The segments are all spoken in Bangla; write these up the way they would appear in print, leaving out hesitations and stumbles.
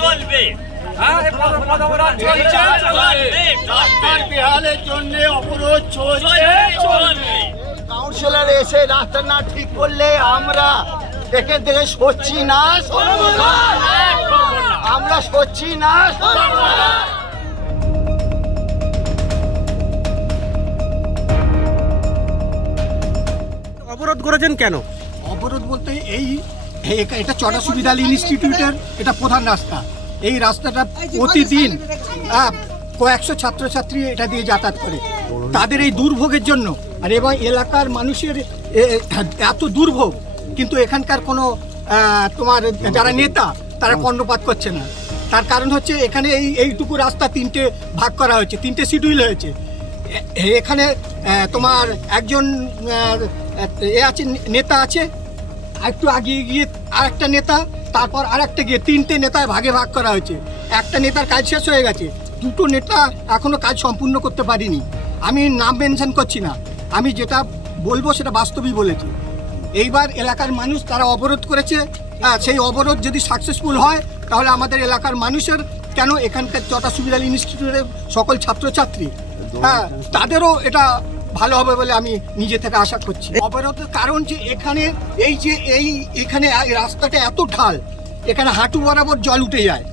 চলবে বিহারের জন্য অবরোধ চলবে। কাউন্সিলর এসে রাস্তা না ঠিক করলে আমরা এখান থেকে সচ্ছি না, আমরা সচ্ছি না। অবরোধ করেছেন কেন? অবরোধ বলতে এটা চটা সুবিধাল ইনস্টিটিউটের এটা প্রধান রাস্তা। এই রাস্তাটা প্রতিদিন কয়েকশো ছাত্রছাত্রী এটা দিয়ে যাতায়াত করে। তাদের এই দুর্ভোগের জন্য আর এবং এলাকার মানুষের এত দুর্ভোগ, কিন্তু এখানকার কোনো তোমার যারা নেতা তারা কর্ণপাত করছে না। তার কারণ হচ্ছে এখানে এইটুকু রাস্তা তিনটে ভাগ করা হয়েছে, তিনটে শিডিউল হয়েছে। এখানে তোমার একজন আছে, নেতা আছে, একটু আগে গিয়ে আরেকটা নেতা, তারপর আরেকটা গিয়ে তিনটে নেতায় ভাগে ভাগ করা হয়েছে। একটা নেতার কাজ শেষ হয়ে গেছে, দুটো নেতা এখনো কাজ সম্পূর্ণ করতে পারিনি। আমি নাম মেনশন করছি না, আমি যেটা বলবো সেটা বাস্তবই বলেছি। এইবার এলাকার মানুষ তারা অবরোধ করেছে, সেই অবরোধ যদি সাকসেসফুল হয় তাহলে আমাদের এলাকার মানুষের কেন এখানকার চটা সুবিধাল ইনস্টিটিউটের সকল ছাত্রছাত্রী তাদেরও এটা ভালো হবে বলে আমি নিজে থেকে আশা করছি। অবরোধের কারণ যে এখানে এখানে রাস্তাটা এত ঢাল, এখানে হাঁটু বরাবর জল উঠে যায়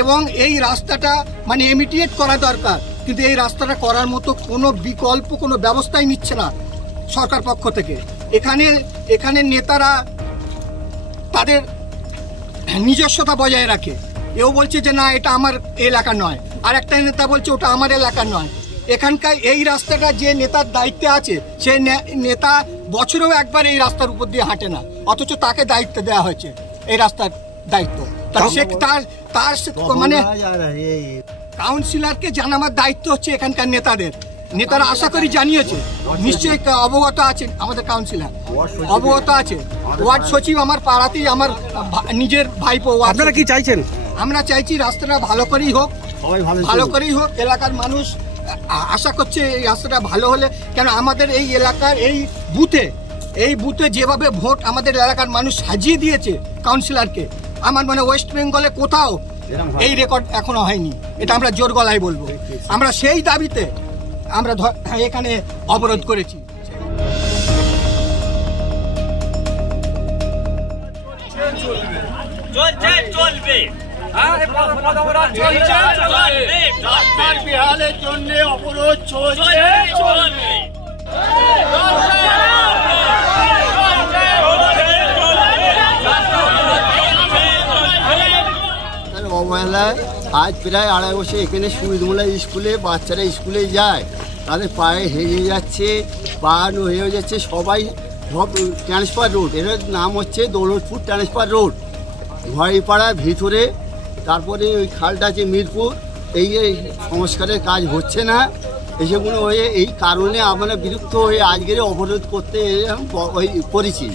এবং এই রাস্তাটা মানে ইমিডিয়েট করা দরকার, কিন্তু এই রাস্তাটা করার মতো কোনো বিকল্প কোনো ব্যবস্থাই নিচ্ছে না সরকার পক্ষ থেকে। এখানে নেতারা তাদের নিজস্বতা বজায় রাখে, এও বলছে যে না এটা আমার এলাকা নয়, আর একটা নেতা বলছে ওটা আমার এলাকা নয়। এখানকার এই রাস্তাটা যে নেতার দায়িত্বে আছে সে নেতা বছরেও একবার এই রাস্তার উপর দিয়ে হাঁটে না, অথচ তাকে দায়িত্ব দেওয়া হয়েছে এই রাস্তার দায়িত্ব। তার মানে কাউন্সিলরকে জানাবার দায়িত্ব হচ্ছে এখানকার নেতারা আশা করি জানিয়েছে, নিশ্চয়ই অবগত আছেন। আমাদের কাউন্সিলর অবগত আছে, ওয়ার্ড সচিব আমার পাড়াতেই আমার নিজের ভাইপো। আপনারা কি চাইছেন? আমরা চাইছি রাস্তাটা ভালো করেই হোক, ভালো করেই হোক। এলাকার মানুষ আশা করছে এই রাস্তাটা ভালো হলে, কেন আমাদের এই এলাকার এই বুথে যেভাবে ভোট আমাদের এলাকার মানুষ সাজিয়ে দিয়েছে কাউন্সিলরকে, আমার মানে ওয়েস্ট বেঙ্গলে কোথাও এই রেকর্ড এখনো হয়নি। এটা আমরা জোর গলায় বলবো। আমরা সেই দাবিতে আমরা এখানে অবরোধ করেছি। চলবে বিহারের জন্য অবরোধ চলবে। অবহেলায় আজ প্রায় 2.5 বছর এখানে সুবিধমূলা স্কুলে বাচ্চারা স্কুলে যায়, তাদের পায়ে হেরে যাচ্ছে, পা হয়ে যাচ্ছে। সবাই সব ট্রান্সফার রোড, এর নাম হচ্ছে দৌলতপুর ট্রান্সফার রোড, ঘড়িপাড়ার ভিতরে। তারপরে ওই খালটা আছে মিরপুর, এই সংস্কারের কাজ হচ্ছে না। এসবগুলো হয়ে এই কারণে আমরা বিরক্ত হয়ে আজকের অবরোধ করতে করেছি।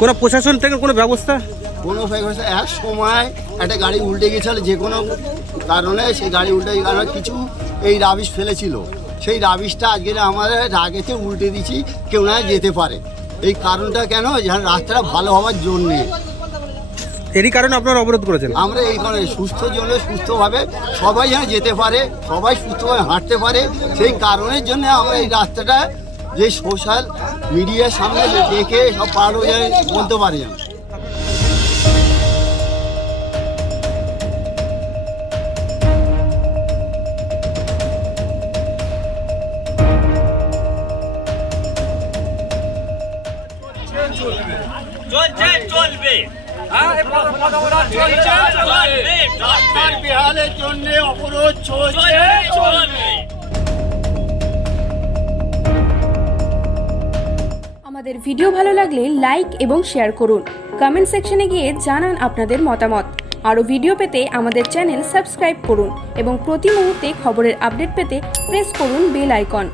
কোনো প্রশাসন থেকে কোনো ব্যবস্থা? এক সময় একটা গাড়ি উল্টে গেছিল, যে কোনো কারণে সেই গাড়ি উল্টে কারণে কিছু এই রাবিশ ফেলেছিল, সেই রাবিশটা আজকে আমাদের রাগেতে উল্টে দিচ্ছি, কেউ না যেতে পারে। এই কারণটা কেন? রাস্তাটা ভালো হওয়ার জন্যে। এরই কারণে আপনারা অবরোধ করেছেন? আমরা এই কারণে সুস্থভাবে সবাই যেন যেতে পারে, সবাই সুস্থভাবে হাঁটতে পারে, সেই কারণের জন্য আমরা এই রাস্তাটা যে সোশ্যাল মিডিয়ার সামনে দেখে সব পার হয়ে যায় বলতে পারি। চলবে বিহারের জন্য অবরোধ চলবে। আমাদের ভিডিও ভালো লাগলে লাইক এবং শেয়ার করুন, কমেন্ট সেকশনে গিয়ে জানান আপনাদের মতামত। আরও ভিডিও পেতে আমাদের চ্যানেল সাবস্ক্রাইব করুন এবং প্রতি মুহূর্তে খবরের আপডেট পেতে প্রেস করুন বেল আইকন।